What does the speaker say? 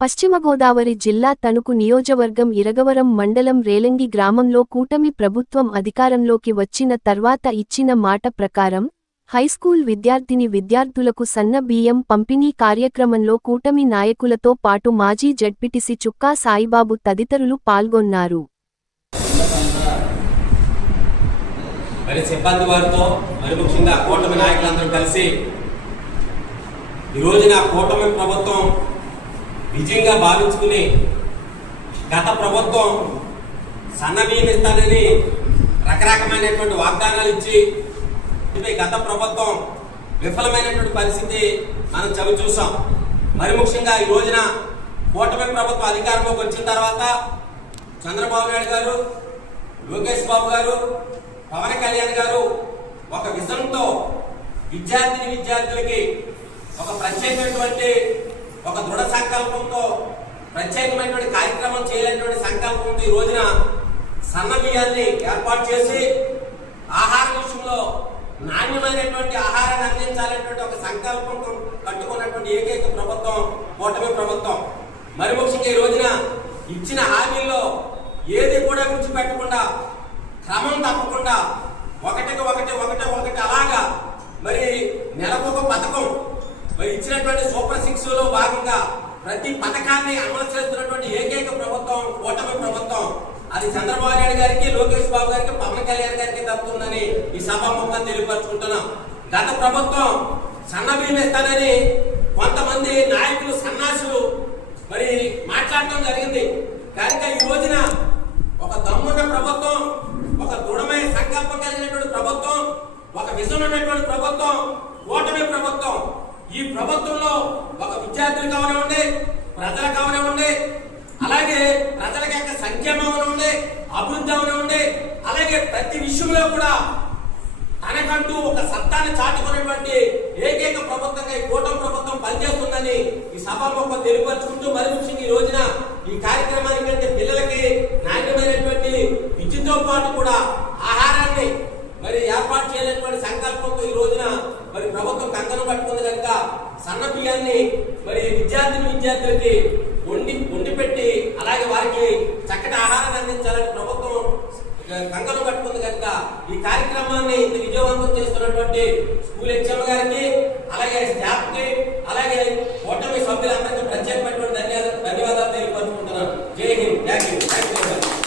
పశ్చిమ గోదావరి జిల్లా తణుకు నియోజకవర్గం ఇరగవరం మండలం రేలంగి గ్రామంలో కూటమి ప్రభుత్వం అధికారంలోకి వచ్చిన తర్వాత ఇచ్చిన మాట ప్రకారం హైస్కూల్ విద్యార్థులకు సన్న బియ్యం పంపిణీ కార్యక్రమంలో కూటమి నాయకులతో పాటు మాజీ జడ్పీటీసీ చుక్కా సాయిబాబు తదితరులు పాల్గొన్నారు. మరి సిబ్బంది వారితో మరి ముఖ్యంగా కూటమి నాయకులందరూ కలిసి ఈ రోజున కూటమి ప్రభుత్వం విజయంగా భావించుకుని గత ప్రభుత్వం సన్నబియ్యం ఇస్తానని రకరకమైనటువంటి వాగ్దానాలు ఇచ్చి గత ప్రభుత్వం విఫలమైనటువంటి పరిస్థితి మనం చవి చూసాం. మరి ముఖ్యంగా ఈ రోజున కూటమి ప్రభుత్వం అధికారంలోకి వచ్చిన తర్వాత చంద్రబాబు నాయుడు గారు, లోకేష్ బాబు గారు, పవన్ కళ్యాణ్ గారు ఒక విజన్తో విద్యార్థులకి ఒక ప్రత్యేకమైనటువంటి ఒక దృఢ సంకల్పంతో ప్రత్యేకమైనటువంటి కార్యక్రమం చేయాలనేటువంటి సంకల్పంతో ఈ రోజున సన్న బియ్యాన్ని ఏర్పాటు చేసి ఆహార విషయంలో నాణ్యమైనటువంటి ఆహారాన్ని అందించాలనేటువంటి ఒక సంకల్పం కట్టుకున్నటువంటి ఏకైక ప్రభుత్వం కూటమి ప్రభుత్వం. మరి ముఖ్యంగా ఈ రోజున ఇచ్చిన హామీల్లో ఏది కూడా విడిచిపెట్టకుండా క్రమం తప్పకుండా ఒకటి అలాగా మరి నెలకొక పథకం మరి ఇచ్చినటువంటి సూపర్ 6 లో భాగంగా ప్రతి పథకాన్ని అమలు చేస్తున్నటువంటి ఏకైక ప్రభుత్వం కూటమి ప్రభుత్వం. అది చంద్రబాబు నాయుడు గారికి, లోకేష్ బాబు గారికి, పవన్ కళ్యాణ్ గారికి తప్పుతుందని ఈ సభాముఖంగా తెలియపరుచుకుంటున్నాం. గత ప్రభుత్వం సన్న బియ్యం ఇస్తానని కొంతమంది నాయకులు సన్నాసులు మరి మాట్లాడటం జరిగింది. కనుక ఈ రోజున ఒక దమ్మున్న ప్రభుత్వం, ఒక దృఢమైన సంకల్పం కలిగినటువంటి ప్రభుత్వం, ఒక విజన్ ఉన్నటువంటి ప్రభుత్వం కూటమి ప్రభుత్వం. ఈ ప్రభుత్వంలో ఒక విద్యార్థులు కావనివ్వండి, ప్రజలు కావనివ్వండి, అలాగే ప్రజల యొక్క సంక్షేమం అవనివ్వండి, అభివృద్ధి అవనివ్వండి, అలాగే ప్రతి విషయంలో కూడా తనకంటూ ఒక సత్తాన్ని చాటుకున్నటువంటి ఏకైక ప్రభుత్వంగా ఈ కూటమి ప్రభుత్వం పనిచేస్తుందని ఈ సభాముఖంగా తెలియపరుచుకుంటూ మరి ముఖ్యంగా ఈ రోజున ఈ కార్యక్రమానికి అంటే పిల్లలకి నాణ్యమైనటువంటి విద్యతో పాటు కూడా ఆహారాన్ని మరి ఏర్పాటు చేయాలనేటువంటి సంకల్పంతో ఈ రోజున మరి ప్రభుత్వం కంకణం పట్టుకుంది కనుక సన్న బియ్యాన్ని మరి విద్యార్థులకి వండి పెట్టి అలాగే వారికి చక్కటి ఆహారాన్ని అందించాలని ప్రభుత్వం కంకణం పట్టుకుంది కనుక ఈ కార్యక్రమాన్ని ఇంత విజయవంతం చేస్తున్నటువంటి స్కూల్ హెచ్ఎం